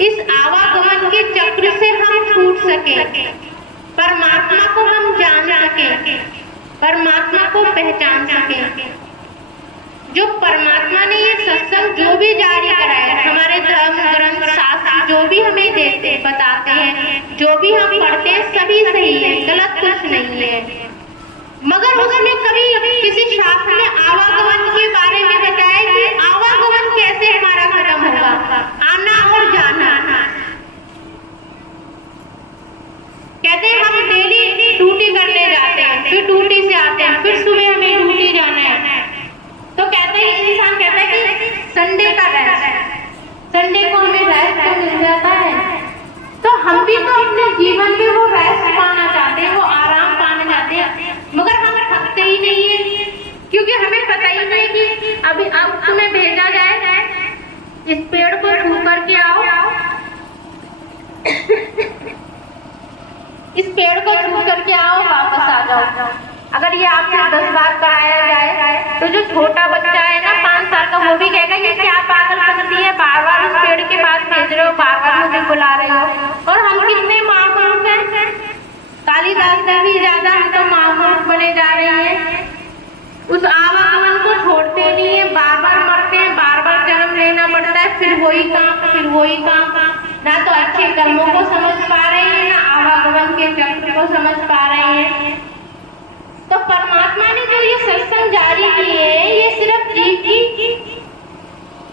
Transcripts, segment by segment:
इस आवागमन के चक्र से हम छूट सके, परमात्मा को हम जान सके, परमात्मा को पहचान सके। जो परमात्मा ने ये सत्संग जो भी जारी कराया, हमारे धर्म ग्रंथ शास्त्र जो भी हमें देते बताते हैं, जो भी हम पढ़ते हैं सभी सही है, गलत कुछ नहीं है। मगर उसने कभी किसी शास्त्र में आवागमन के बारे में बताया कि आवागमन कैसे हमारा खत्म होगा, आना और जाना। कहते हैं हम डेली ड्यूटी करने जाते हैं, फिर ड्यूटी से आते हैं, फिर सुबह हमें ड्यूटी जाना है। तो कहते हैं इंसान कहता है कि संडे का रेस्ट, संडे को हमें रेस्ट तो मिल जाता है। तो हम भी तो अपने जीवन में वो रेस्ट पाना चाहते हैं, वो आराम पाना चाहते हैं, मगर हम थकते ही नहीं है, क्योंकि हमें पता ही नहीं कि अभी अब तुम्हें भेजा जाए इस पेड़ को छू करके आओ, इस पेड़ को छू करके आओ, वापस आ जाओ। अगर ये आपसे 10 बार कराया जाए तो जो छोटा बच्चा है ना 5 साल का, वो भी कहेगा ये क्या पागलपंती है, बार बार उस पेड़ के पास भेज रहे हो, बार बार मुझे बुला रहे हो। और हम कितने महापुरुष हैं, कालिदास से भी ज्यादा हम तो महापुरुष बने जा रहे हैं। उस आवागमन को छोड़ते नहीं है, बार बार मरते हैं, बार बार जन्म लेना पड़ता है, फिर वही काम, फिर वही काम। ना तो अच्छे कर्मों को समझ पा रहे हैं, ना आवागमन के चक्र को समझ पा रहे हैं। तो परमात्मा ने जो ये सत्संग जारी किए हैं, ये सिर्फ जीव की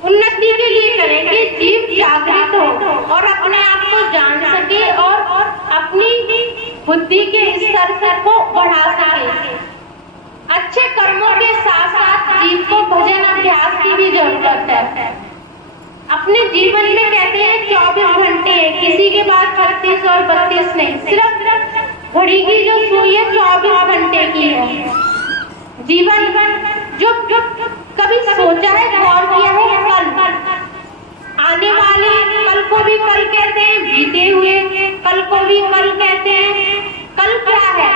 उन्नति के लिए करेंगे, जीव जागृत हो और अपने आप को जान सके और अपनी बुद्धि के स्तर को बढ़ा सके। अच्छे कर्मों के साथ साथ जीव को भजन अभ्यास की भी जरूरत है। अपने जीवन में कहते हैं 24 घंटे, किसी के पास 36 और 32 नहीं, सिर्फ घड़ी की जो सुई है 24 घंटे की है। जीवन जो कभी सोचा है, गौर किया है, कल आने वाले कल को भी कल कहते हैं, बीते हुए कल को भी कल कहते हैं। कल क्या है?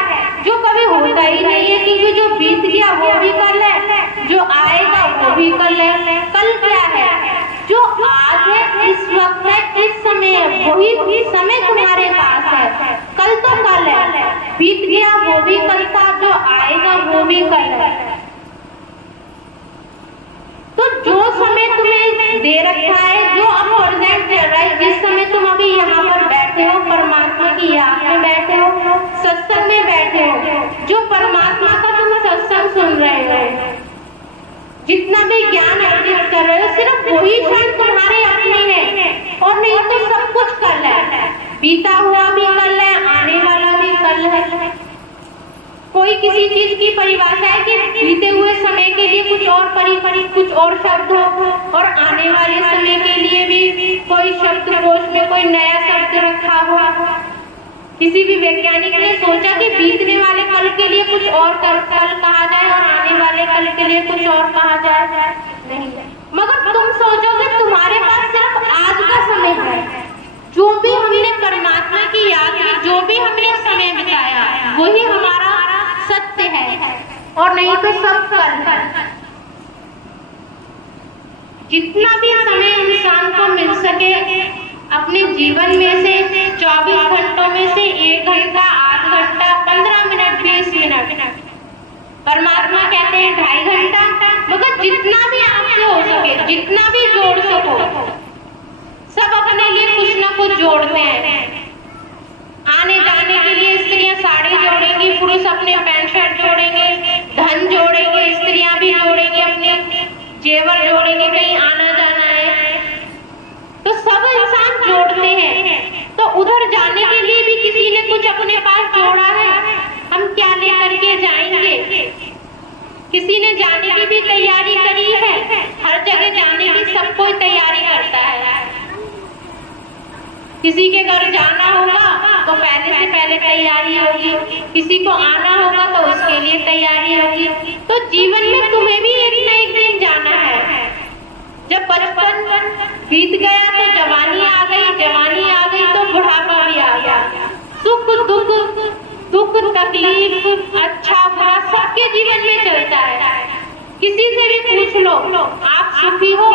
जो कभी होता ही नहीं है, क्योंकि जो बीत गया वो भी कल है, जो आएगा वो भी कल है। कल क्या है? जो आज है, इस वक्त है, इस समय है, वही समय तुम्हारे पास है। कल तो कल है, बीत गया वो भी कल था, जो आएगा वो भी कल है। तो जो समय तुम्हें दे रखा है, जो अब प्रेजेंट चल रहा है, जिस समय तुम अभी यहाँ पर बैठे हो, परमात्मा की याद में बैठे हो, सत्संग में बैठे हो, जो परमात्मा का तुम सत्संग सुन रहे हो, जितना भी ज्ञान अर्जित कर रहे हो, सिर्फ वही क्षण तुम्हारे अपने हैं, और नहीं तो सब कुछ कल है। बीता हुआ भी कल है, आने वाला भी कल है। कोई किसी चीज की परिभाषा है कि बीते हुए समय के लिए कुछ और कुछ और शब्द हो, और आने वाले समय के लिए भी कोई शब्द कोश में कोई नया शब्द रखा हो। किसी भी वैज्ञानिक ने सोचा कि बीतने वाले कल के लिए कुछ और कल कहा जाए और आने वाले कल के लिए कुछ और कहा जाए? नहीं। मगर तुम सोचोगे तुम्हारे पास सिर्फ आज का समय है। जो भी हमने परमात्मा की याद में, जो भी हमने समय बिताया, वही हमारा सत्य है, और नहीं तो सब कल है। जितना भी समय इंसान को मिल सके, अपने जीवन में से 24 घंटों में से 1 घंटा, आध घंटा, 15 मिनट, 20 मिनट, परमात्मा कहते हैं 2.5 घंटा, मगर जितना भी आपसे हो सके, जितना भी जोड़ सको, सब अपने लिए कुछ ना कुछ जोड़ते हैं। आने जाने के लिए स्त्रियां साड़ी जोड़ेंगी, पुरुष अपने पैंट शर्ट जोड़ेंगे, धन जोड़ेंगे, स्त्रियां भी जोड़ेंगे, अपने जेवर जोड़ेंगे, कहीं आना जाना है तो सब इंसान जोड़ते हैं। तो उधर जाने के लिए भी किसी ने कुछ अपने पास जोड़ा है, हम क्या लेकर के जाएंगे? किसी ने जाने की भी तैयारी करी है। हर जगह जाने की सब कोई तैयारी करता है। किसी के घर जाना होगा तो पहले से पहले तैयारी होगी, किसी को आना होगा तो उसके लिए तैयारी होगी। तो जीवन में तुम्हें भी एक न एक दिन जाना है। जब बचपन बीत गया तो जवानी आ गई, जवानी आ गई तो बुढ़ापा भी आ गया। सुख दुख तकलीफ, अच्छा बुरा सबके जीवन में चलता है। किसी से भी पूछ लो, आप सुखी हो?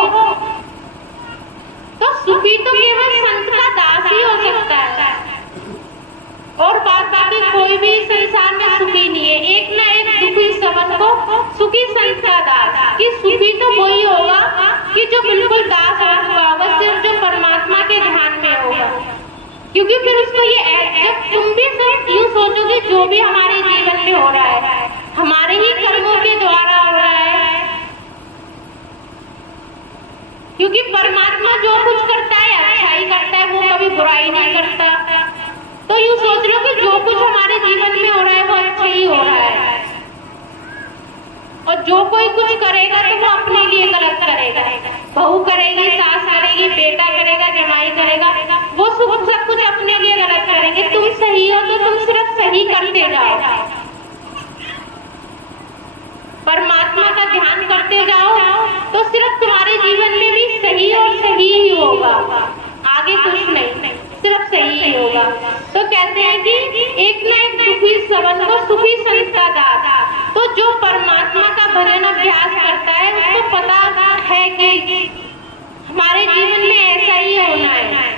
तो सुखी तो केवल संत का दास ही हो सकता है, और बाकी कोई भी संसार में सुखी नहीं है। एक ना एक दुखी सवन को सुखी संत का दास, कि सुखी तो वही होगा कि जो बिल्कुल दास होगा, सिर्फ जो परमात्मा के ध्यान में होगा। क्योंकि फिर उसको ये जब तुम भी सिर्फ यूं सोचोगे जो भी हमारे जीवन में हो रहा है हमारे ही कर्मों के द्वारा हो रहा है, क्योंकि परमात्मा जो कुछ करता है अच्छा ही करता है, वो कभी बुराई नहीं करता। तो यूं सोच लो कि जो कुछ हमारे जीवन में हो रहा है वो अच्छा ही हो रहा है, और जो कोई कुछ करेगा तो वो अपने लिए गलत करेगा। बहू करेगी, सास करेगी, बेटा करेगा, जमाई करेगा, वो सब कुछ अपने लिए गलत करेंगे। तुम सही हो तो तुम सिर्फ सही करते जाओ, परमात्मा का ध्यान करते जाओ, तो सिर्फ तुम्हारे जीवन में भी सही और सही ही होगा, आगे कुछ नहीं, सिर्फ सही ही होगा। तो कहते हैं कि एक ना एक दुखी सवन को सुखी संत का दास। तो जो परमात्मा का भजन अभ्यास करता है उसको पता है कि हमारे जीवन में ऐसा ही होना है।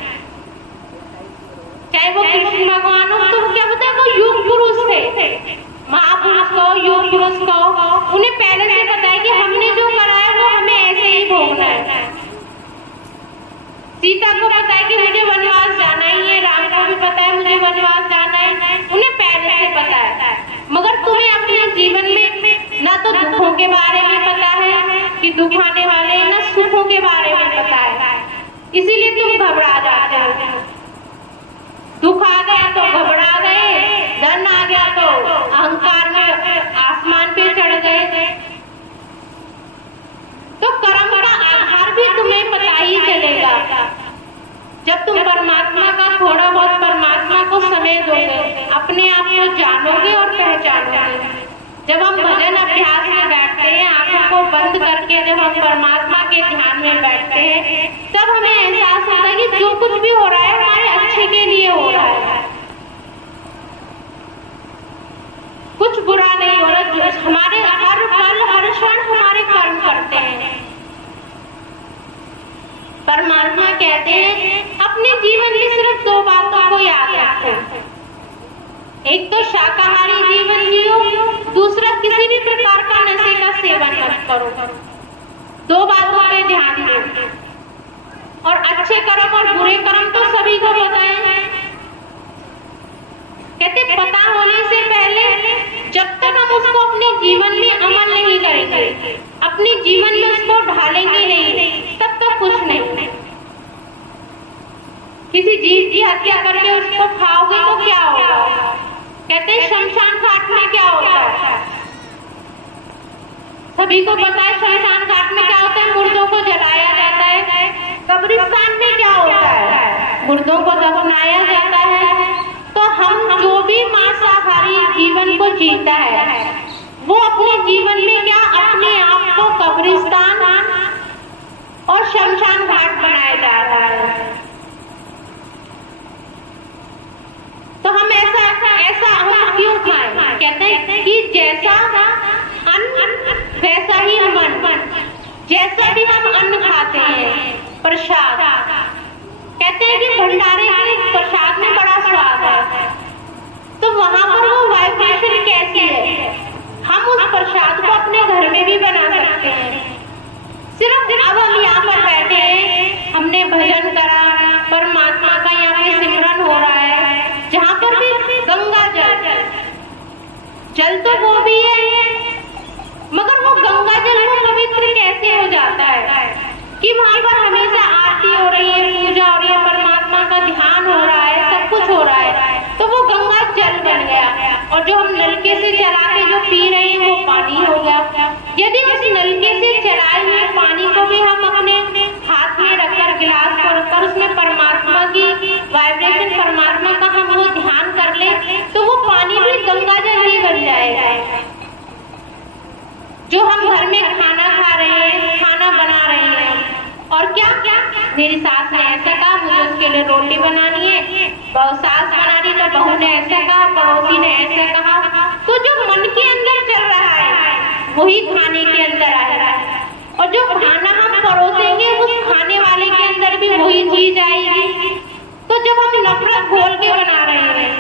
चाहे वो कृष्ण भगवान हो, तो क्या पता है वो युग पुरुष थे, महापुरुष कहो, युग पुरुष कहो, उन्हें पहले से पता है कि हमने जो करा है वो हमें ऐसे ही भोगना है। सीता को पता है कि मुझे वनवास जाना ही है, राम को भी पता है मुझे वनवास जाना है, उन्हें पहले से पता है। मगर तुम्हें अपने जीवन में ना तो दुखों के बारे में पता है कि दुख आने वाले, ना सुखों के बारे में पता है, इसीलिए तुम घबरा जाते हो। दुख आ गया तो घबरा गए, धन आ गया तो अहंकार में आसमान पे चढ़ गए। तो कर्म का आधार भी तुम्हें पता ही चलेगा जब तुम परमात्मा का थोड़ा बहुत परमात्मा को समय दोगे, अपने आप को जानोगे और पहचानोगे। जब हम भजन अभ्यास में बैठते हैं, आंखों को बंद करके जब हम परमात्मा के ध्यान में बैठते हैं, तब हमें एहसास होता है कि जो कुछ भी हो रहा है हमारे अच्छे के लिए हो रहा है, कुछ बुरा नहीं हो रहा। हमारे हर पल हर क्षण हमारे कर्म करते हैं। परमात्मा कहते हैं अपने जीवन में सिर्फ दो बातों को याद रखो, एक तो शाकाहारी जीवन जियो, दूसरा किसी भी प्रकार का नशे का सेवन मत करो। दो बातों पे ध्यान दो, और अच्छे कर्म और बुरे कर्म तो सभी को पता है। कहते पता होने से पहले जब तक हम उसको अपने जीवन में अमल नहीं करेंगे, अपने जीवन में उसको ढालेंगे नहीं, तब तक कुछ नहीं। किसी जीव की हत्या करके उसको खाओगे तो क्या होगा? कहते हैं शमशान घाट में क्या होता है, सभी को पता है। शमशान घाट में क्या होता है? मुर्दों को जलाया जाता है। कब्रिस्तान में क्या होता है? मुर्दों को दफनाया जाता है। तो हम जो भी मांसाहारी जीवन को जीता है, वो अपने जीवन में क्या अपने आप को कब्रिस्तान और शमशान घाट बनाया जा रहा है। तो हम ऐसा हम क्यों खाएं? कहते हैं कि जैसा अन्न वैसा ही मन, जैसा भी हम अन्न खाते हैं, प्रसाद, कहते हैं कि भंडारे के प्रसाद में बड़ा स्वाद है। तो वहां पर वो वाइब्रेशन कैसी है? हम उस प्रसाद को अपने घर में भी बना सकते हैं। सिर्फ अब हम यहाँ पर बैठे हैं, हमने भजन करा, परमात्मा का यहाँ पे सिमरन हो रहा है, जहाँ पर भी गंगा जल तो वो भी है, मगर वो गंगा जल वो पवित्र कैसे हो जाता है कि वहाँ पर हमेशा आरती हो रही है, पूजा हो रही है, परमात्मा का ध्यान हो रहा है, सब कुछ हो रहा है, तो वो गंगा जल बन गया। और जो हम नलके से चला के जो पी रहे हैं वो पानी हो गया। यदि उस नलके से चलाए हुए पानी को भी हम अपने हाथ में रखकर, गिलास पर रखकर उसमें परमात्मा की वाइब्रेशन, परमात्मा का हम वो ध्यान कर ले, तो वो पानी भी गंगा जल ही बन जाएगा। जो हम घर में खाना खा रहे हैं, खाना बना रहे हैं, और क्या मेरी सास ने ऐसा कहा, मुझे उसके लिए रोटी बनानी है, सास बना रही तो बहू ने ऐसा कहा, पड़ोसी ने ऐसा कहा। तो जो मन के अंदर चल रहा है वही खाने के अंदर आ रहा है। और जो खाना हम परोसेंगे उस खाने वाले के अंदर भी वही चीज आएगी। तो जब हम नफरत घोल के बना रहे हैं,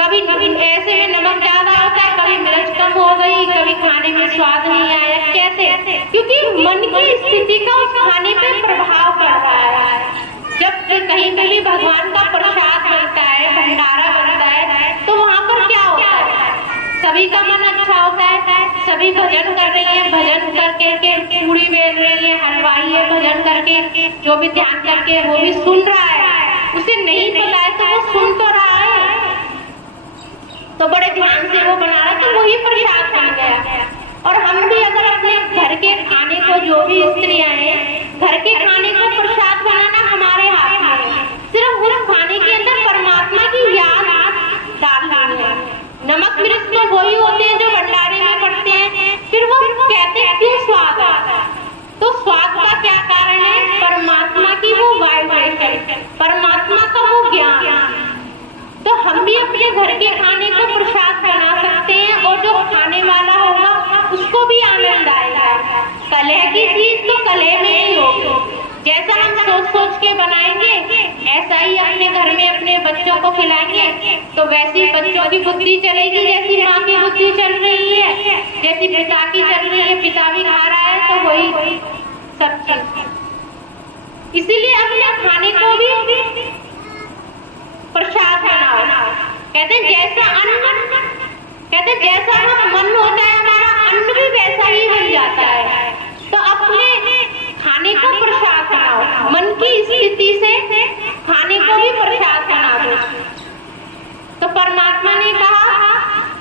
कभी ऐसे में नमक ज्यादा होता है, कभी मिर्च कम हो गई, कभी खाने में स्वाद नहीं आया, कैसे? क्योंकि मन की स्थिति का उस खाने पे प्रभाव पड़ रहा है। जब कहीं पे भी भगवान का प्रसाद बनता है, भंडारा बनता है, तो वहाँ पर क्या होता है? सभी का मन अच्छा होता है, सभी भजन कर रही है, भजन करके पूरी बेल रही है, हलवाई है भजन करके, जो भी ध्यान करके वो भी सुन रहा है। उसे नहीं पता है तो वो सुन तो रहा है, तो बड़े ध्यान से वो बना रहा है, तो वही प्रसाद बन गया। और हम भी अगर अपने घर के खाने को, जो भी स्त्रियां हैं, घर के खाने को प्रसाद बनाना हमारे हाथ में है। सिर्फ उस खाने के अंदर परमात्मा की याद डालनी है। नमक मिर्च तो वही होते हैं जो भंडारे में पड़ते हैं, फिर वो कहते हैं क्यों स्वाद आता है? तो स्वाद का क्या कारण है? परमात्मा की वो वाइब्रेशन, परमात्मा का वो ज्ञान। तो हम भी अपने घर के खाने को प्रसाद बना सकते हैं, और जो खाने वाला होगा उसको भी आनंद आएगा। कलह की चीज तो कलह में ही होगी। जैसा हम सोच के बनाएंगे, ऐसा ही अपने घर में अपने बच्चों को खिलाएंगे, तो वैसी बच्चों की बुद्धि चलेगी जैसी माँ की बुद्धि चल रही है, जैसी पिता की चल रही है। पिता भी खा रहा है तो वही सब चीज। इसीलिए अपने खाने को भी प्रसाद बनाओ। कहते हैं जैसा अन्न, कहते हैं जैसा हम मन होता है हमारा, अन्न भी वैसा ही बन जाता है। तो अपने खाने को प्रसाद बनाओ, मन की स्थिति से खाने को भी प्रसाद बना दो। तो परमात्मा ने कहा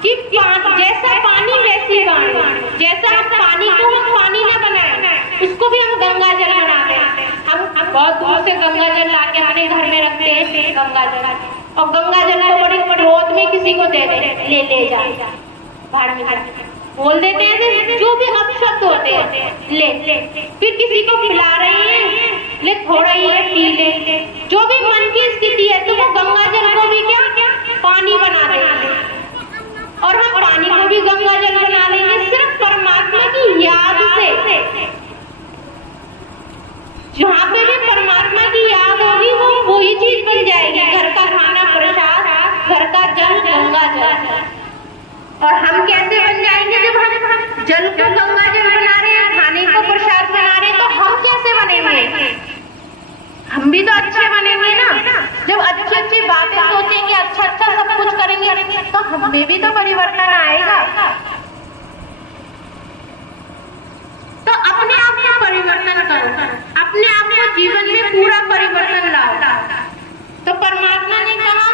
कि जैसा पानी वैसी वाणी। जैसा हम पानी को हम पानी न बनाए, उसको भी हम गंगा जल बना दें। हम बहुत दूर से गंगा जल लाके अपने घर में रखते हैं, गंगा जल, और गंगा जल को बड़ी क्रोध में किसी को दे दे, ले जा भाड़ में बोल देते हैं, जो भी अपशब्द होते हैं ले। फिर किसी को खिला रहे हैं, ले थोड़ा ही है पी ले। जो भी मन की स्थिति है, तो वो गंगा जल को भी क्या पानी बना देंगे, और हम पानी को भी गंगा जल बना लेंगे, सिर्फ परमात्मा की याद से। जहाँ पे भी परमात्मा की याद होगी वो वही चीज बन जाएगी। घर का खाना प्रसाद, घर का जल गंगा जल। और हम कैसे बन जाएंगे? जब हम जल को गंगा जल बना रहे हैं, खाने को प्रसाद बना रहे हैं, तो हम कैसे बनेंगे? हम भी तो अच्छे बनेंगे ना। जब अच्छी अच्छी बातें सोचेंगे, अच्छा अच्छा सब कुछ करेंगे, तो हमें भी तो परिवर्तन आएगा। तो अपने आप को परिवर्तन करो, अपने आप को जीवन में पूरा परिवर्तन लाओ। तो परमात्मा ने कहा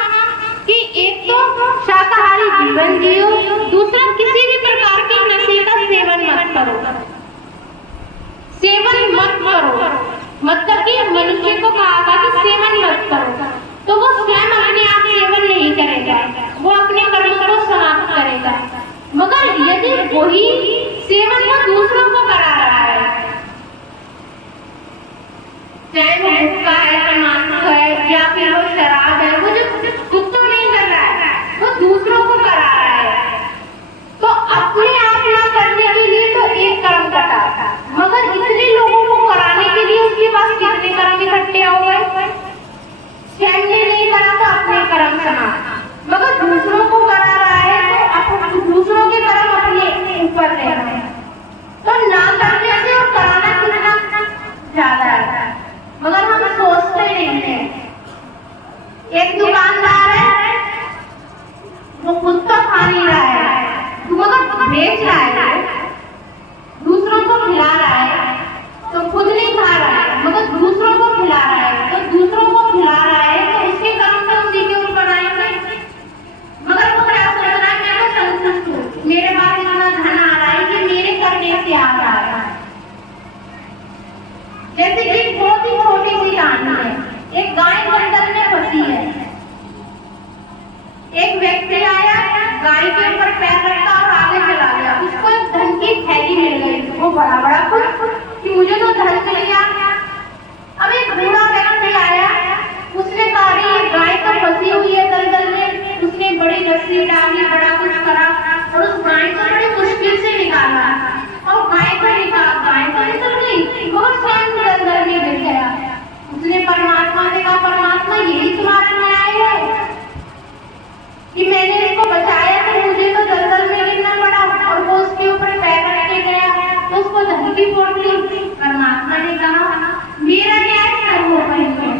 कि एक तो शाकाहारी जीवन जियो, दूसरा किसी भी प्रकार के नशे का सेवन मत करो। सेवन मत करो मतलब कि मनुष्य को कहा था कि सेवन मत करो, तो वो स्वयं अपने आप सेवन नहीं करेगा, वो अपने कर्मों को समाप्त करेगा। मगर यदि वही सेवन वो दूसरों को करा रहा है, चाहे वो गुटखा है, तम्बाकू है, या फिर वो शराब है, वो जो खुद तो नहीं कर रहा है, वो दूसरों को करा रहा है, तो अपने आप ना करने के लिए तो एक कर्म कटा, मगर इतने लोगों को कराने के लिए उसके पास कितने कर्म इकट्ठे हो गए। स्वयं ने नहीं करा तो अपने कर्म समाप्त, मगर दूसरों को करा रहा है तो दूसरों के कर्म अपने ऊपर ले रहे हैं। तो ना करने से और कराना कितना ज्यादा है, मगर हम सोचते नहीं हैं। एक दुकानदार है, वो खुद तो खा नहीं रहा है, मगर बेच रहा है, दूसरों को खिला रहा है, तो खुद नहीं खा रहा है मगर दूसरों को खिला रहा है, तो दूसरों को खिला रहा है, तो उसके कर्म तो उसी के ऊपर आएंगे। मगर वो क्या सोच रहा है, मैं तो संतुष्ट हूँ, मेरे पास इतना धन आ रहा है कि मेरे करने से आ रहा है। जैसे कि बहुत ही छोटी सी कहानी है, एक गाय जंगल में फंसी है, एक व्यक्ति आया, गाय के ऊपर पैर रखा और आगे चला गया। उसको एक धन की थैली मिल गई, वो बड़ा बड़ा खुश कि मुझे तो धन मिल गया। अब एक बूढ़ा व्यक्ति आया, उसने कहा ये गाय तो फंसी हुई है दलदल में, उसने बड़ी रस्सी डाली, बड़ा कुछ करा और उस गाय को बड़ी मुश्किल से निकाला, और गाय को गई मगर स्वयं दलदल में गिर गया। उसने परमात्मा से कहा, परमात्मा यही तुम्हारा न्याय है कि मैंने इसको बचाया तो मुझे तो दलदल में गिरना पड़ा, और वो उसके ऊपर पैर रख के गया तो उसको धन की पोटली। परमात्मा ने कहा, मेरा न्याय सर्वोपरि है,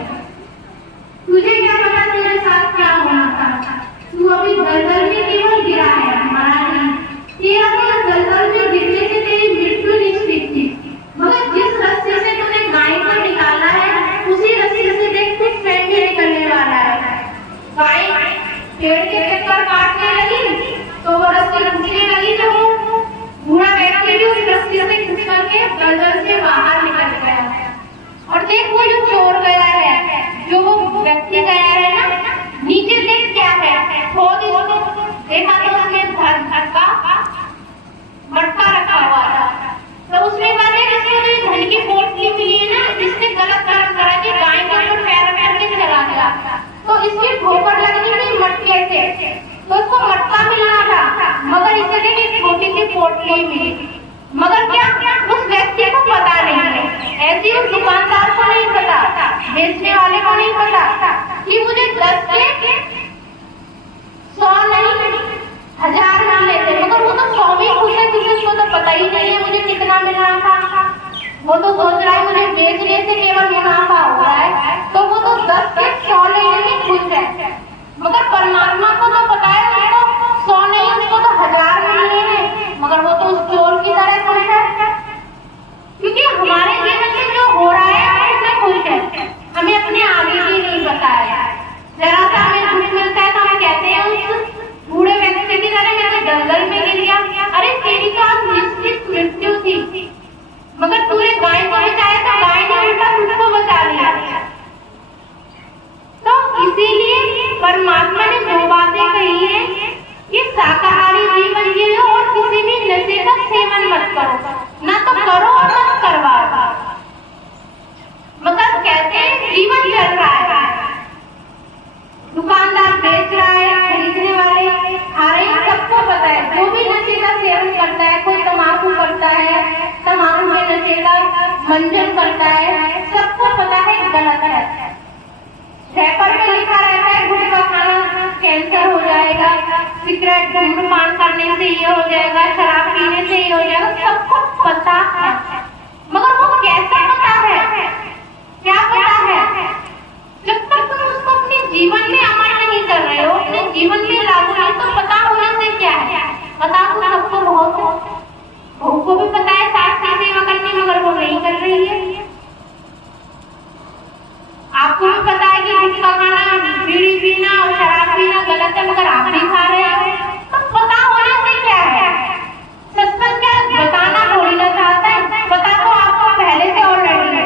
तुझे क्या पता तेरे साथ क्या होना था, तू अभी दलदल में केवल गिरा है, हमारा नहीं। तेरा तो दलदल में गिरने से तेरी मृत्यु निश्चित थी, मगर जिस रस्सी से तूने गाय को निकाला है उसी रस्सी से देख तू स्वयं भी निकलने वाला है। गाय पेड़ के चक्कर काटने लगी तो वो रस्सी खींचने लगी, तो वो बूढ़ा व्यक्ति भी उस रस्सी से खींच करके दलदल से बाहर निकल गया। और देख वो जो चोर गया है, जो वो व्यक्ति गया है ना, नीचे देख क्या है, खोद इसको देखा तो उसमें धन का मटका रखा हुआ था। तो उसने कहा इसको जो धन की पोटली मिली है ना, इसने गलत काम करा कि गाय के ऊपर पैर रख करके चला गया, तो इसकी ठोकर लगनी थी मटके से, तो उसको मटका मिलना था, मगर इसे एक छोटी सी पोटली मिली। मगर क्या उस व्यक्ति को पता नहीं है, ऐसी उस दुकानदार को नहीं पता, बेचने वाले को नहीं पता कि मुझे 10 के 100 नहीं 1000 मिले थे, मगर वो तो 100 भी खुश है क्योंकि उसको तो पता ही नहीं है मुझे कितना मिलना था। वो तो सोच रहा है मुझे बेचने से केवल मुनाफा हो रहा है, तो वो तो 10 के 100 लेने में खुश है। मगर परमात्मा को तो पता है उसको 100 नहीं, उसको तो 1000 मिलने हैं, मगर वो तो उस चोर की तरह खुश है। क्योंकि हमारे जीवन में जो हो रहा है उसमें खुश है, हमें अपने आगे भी नहीं पता है। जरा सा हमें दुख मिलता है तो हम कहते हैं उस बूढ़े व्यक्ति की तरह मैं दलदल में गिर गया, अरे तेरी तो आज निश्चित मृत्यु थी, मगर तूने गाय को बचाया तो गाय ने उल्टा तुझको बचा लिया। तो इसीलिए परमात्मा ने 2 बातें कही है कि शाकाहारी जीवन जियो और किसी भी नशे का सेवन मत करो, ना तो करो और मत करवाओ। मगर कहते हैं जीवन चल रहा है, दुकानदार बेच रहा है, खरीदने वाले खा रहे हैं, सबको पता है। जो भी नशे का सेवन करता है, कोई तम्बाकू करता है, तम्बाकू के नशे का मंजन करता है, सबको पता है गलत है। पेपर में लिखा रहता है गुटखा खाना कैंसर हो जाएगा, सिगरेट धूम्रपान करने से ये हो जाएगा, शराब पीने से ये हो जाएगा, सबको पता है। मगर वो कैसे पता है, क्या पता है? जब तक तुम उसको अपने जीवन में अमल नहीं कर रहे हो, अपने जीवन में लागू नहीं, तो पता होने से क्या है? पता तो सबको बहुत है, बहू को भी पता है सास की सेवा करनी, मगर वो नहीं कर रही है। आपको भी पता है कि गुटखा खाना, बीड़ी पीना और शराब पीना गलत है, मगर आप भी खा रहे हो, तो पता होने से क्या है? सत्संग क्या बताना थोड़ी ना चाहता है, पता तो आपको पहले से ऑलरेडी है,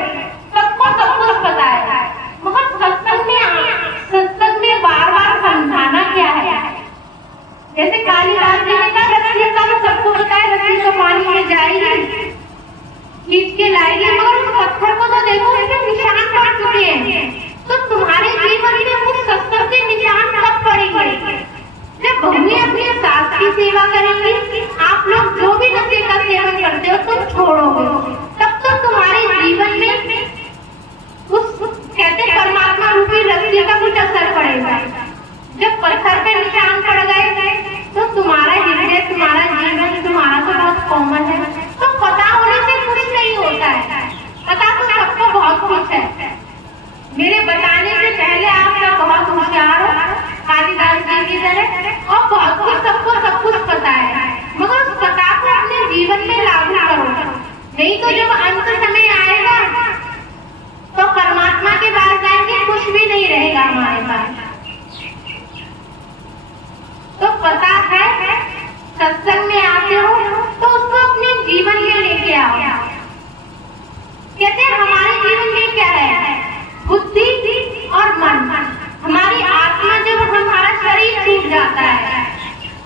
सबको सब कुछ पता है, मगर सत्संग में बार-बार समझाना क्या है? जैसे कालिदास जी ने कहा रस्सी का तो सबको पता है, रस्सी तो पानी में जाएगी, खींच के लाएगी, मगर उस पत्थर को तो देखो उसके निशान पड़ चुके हैं। तो तुम्हारे जीवन में उस सत्संग के निशान कब पड़ेंगे? जब बहुएं अपनी सास की सेवा करेंगी, आप लोग जो भी नशे का सेवन करते हो तुम छोड़ोगे, तब तो तुम्हारे जीवन में उस कहते परमात्मा रूपी रस्सी का कुछ असर पड़ेगा। जब पत्थर पे निशान पड़ गए तो तुम्हारा हृदय, तुम्हारा जीवन, तुम्हारा तो बहुत कॉमन है, तो पता होने से कुछ नहीं होता है, पता तो सबको बहुत कुछ है। मेरे बताने से पहले आप सब बहुत होशियार हो कालिदास जी की तरह, और बहुत कुछ सबको सब कुछ पता है, मगर उस पता को अपने जीवन में लागू करो, नहीं तो जब अंत समय आएगा तो परमात्मा के पास जाएंगे, कुछ भी नहीं रहेगा हमारे पास। तो पता है सत्संग में आते हो तो उसको अपने जीवन में लेके आओ। कहते हैं हमारे जीवन में क्या है? बुद्धि और मन। हमारी आत्मा जब हमारा शरीर छूट जाता है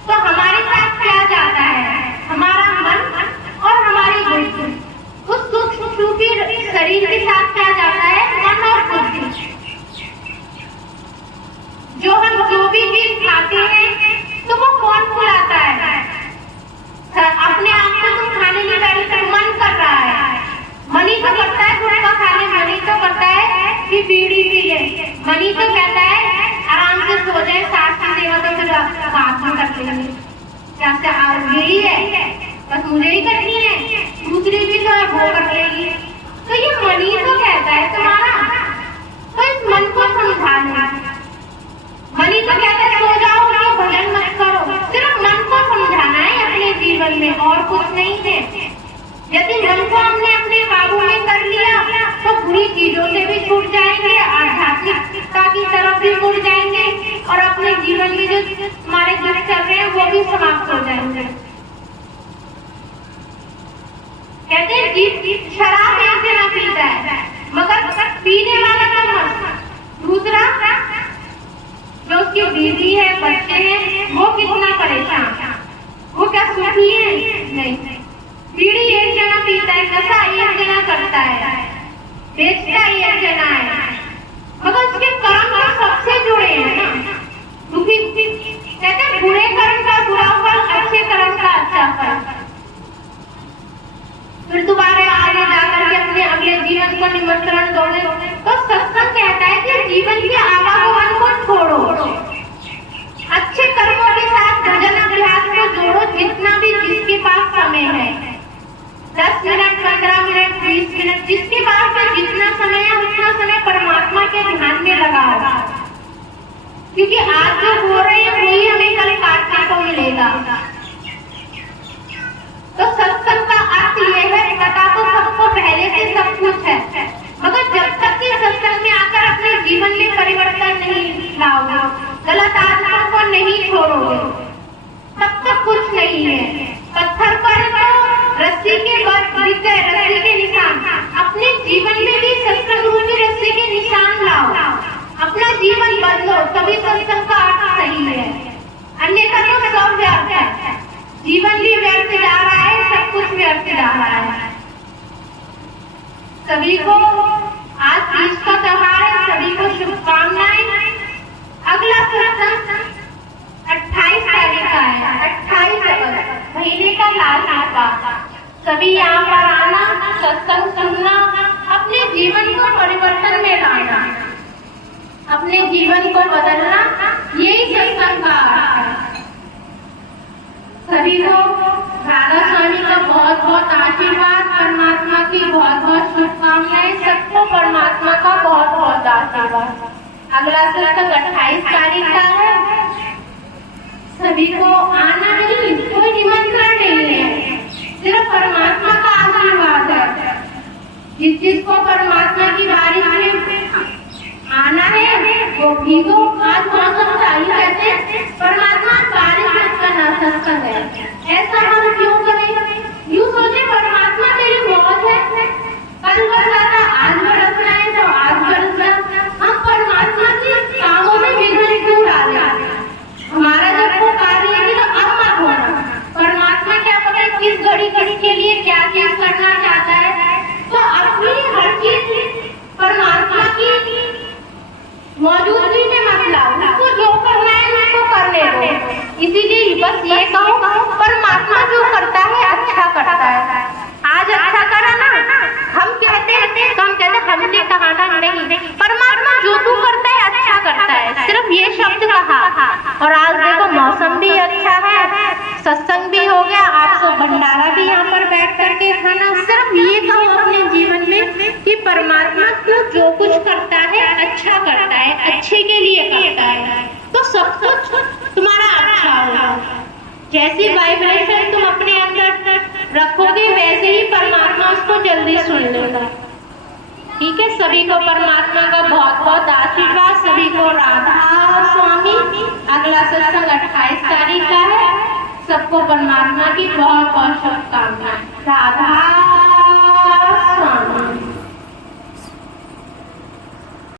तो हमारे साथ क्या जाता है? हमारा मन और हमारी बुद्धि। उस सूक्ष्म शरीर के साथ क्या जाता है? मन और बुद्धि। कि बीड़ी पी ले। मनी तो कहता है आराम से सो जाए, सास की सेवा तो फिर बात में कर लेंगे। क्या बीड़ी है बस मुझे ही करनी है, दूसरी भी तो वो कर लेगी। तो ये मनी तो कहता है तुम्हारा, तो इस मन को समझाना। मनी तो कहता है सो जाओ, भजन मत करो। सिर्फ मन को समझाना है अपने जीवन में, और कुछ नहीं है। यदि मन को हमने अपने काबू में कर लिया तो बुरी चीजों से भी छूट जाएंगे, आध्यात्मिकता की तरफ भी मुड़ जाएंगे, और अपने जीवन में जो हमारे दुख चल रहे हैं वो भी समाप्त हो जाएंगे। कहते हैं शराब एक जना पीता है, मगर पीने वाला तो मत। दूसरा जो उसकी बीवी है, बच्चे हैं, वो कितना परेशान, वो क्या सुखी है? नहीं। बीड़ी एक जना पीता है, नशा एक जना करता है, बेचता एक जना है, मगर उसके कर्म तो सबसे जुड़े हैं ना। दुखी कहते हैं बुरे कर्म का बुरा फल, अच्छे कर्म का अच्छा फल। फिर दोबारा आगे जाकर के अपने अगले जीवन को निमंत्रण दोगे। तो सत्संग कहता है कि जीवन के आवागमन को छोड़ो, अच्छे कर्मों के साथ भजन अभ्यास को जोड़ो, जितना भी जिसके पास समय है, 10 मिनट, 15 मिनट, 20 मिनट, जिसके पास में जितना समय है उतना समय परमात्मा के ध्यान में लगाओ। क्योंकि आज जो हो रहे हैं वही हमें कल काटने को मिलेगा। तो सत्संग का अर्थ यह है, पता तो सबको पहले से सब कुछ है, मगर जब तक कि सत्संग में आकर अपने जीवन में परिवर्तन नहीं लाओगे, गलत आदतों को नहीं छोड़ोगे, तब तक कुछ नहीं है। पत्थर पर तो रस्सी के रस्सी के निशान, अपने जीवन में भी सत्संग रूपी रस्सी के निशान लाओ, अपना जीवन बदलो, तभी सत्संग का अर्थ सही है। अन्यथा तो सब व्यर्थ है, जीवन भी व्यर्थ जा रहा है, सब कुछ व्यर्थ जा रहा है। सभी को आज तीज का त्योहार है, सभी को शुभकामनाएं। अगला सत्संग 28 तारीख का है, 28 अगस्त, महीने का लास्ट हफ्ता। सभी यहाँ पर आना, सत्संग सुनना, अपने जीवन को परिवर्तन में लाना, अपने जीवन को बदलना, यही सत्संग का अर्थ है। सभी को राधा स्वामी का बहुत बहुत आशीर्वाद, परमात्मा की बहुत बहुत शुभकामनाएं, सबको परमात्मा का बहुत बहुत आशीर्वाद। अगला सत्संग 28 तारीख का है, सभी को आना नहीं, कोई निमंत्रण नहीं है, सिर्फ परमात्मा का आशीर्वाद है। जिसको परमात्मा की बारिश में आना है वो भीगो। आज मौसम सही कहते हैं, परमात्मा बारिश मत करना, सत्संग है। ऐसा हम क्यों करें? यूं सोचे परमात्मा तेरी मौज है, कल बरसाता आज बरस रहा है तो आज बरस रहा। हम परमात्मा के कामों में विघ्न क्यों डाले? हमारा जब वो कार्य है तो अब मत होना। परमात्मा क्या पता किस घड़ी के लिए क्या चीज करना चाहता है, तो अपनी हर चीज परमात्मा की मौजूदगी में मत लाओ, उसको जो करना है उसको करने दो। इसीलिए बस ये कहो, परमात्मा जो करता है अच्छा करता है। आज अच्छा करा ना, हम कहते हमने कहा ना, नहीं, परमात्मा जो तू करता है अच्छा करता है, सिर्फ ये शब्द कहा। और आज देखो मौसम भी अच्छा है, सत्संग भी हो गया, आपको भंडारा भी यहाँ पर बैठ करके खाना। सिर्फ ये कहो अपने जीवन में कि परमात्मा तू जो कुछ करता है अच्छा करता है, अच्छे के लिए करता है, तो सब कुछ तुम्हारा अच्छा होगा। जैसी वाइब्रेशन तुम अपने अंदर रखोगे वैसे ही परमात्मा उसको जल्दी सुन लेगा। ठीक है, सभी को परमात्मा का बहुत बहुत आशीर्वाद, सभी को राधा स्वामी। अगला सत्संग 28 तारीख का है, सबको परमात्मा की बहुत बहुत शुभकामनाएं। राधा